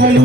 ಹಲೂ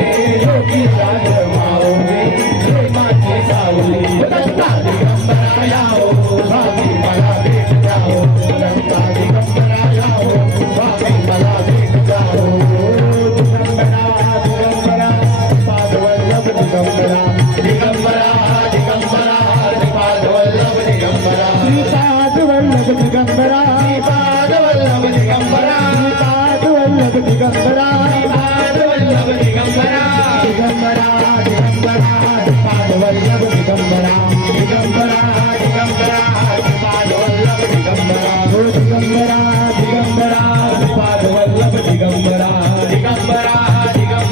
జగంబరా నీ పాదు వల్లభ జగంబరా నీ పాదు వల్లభ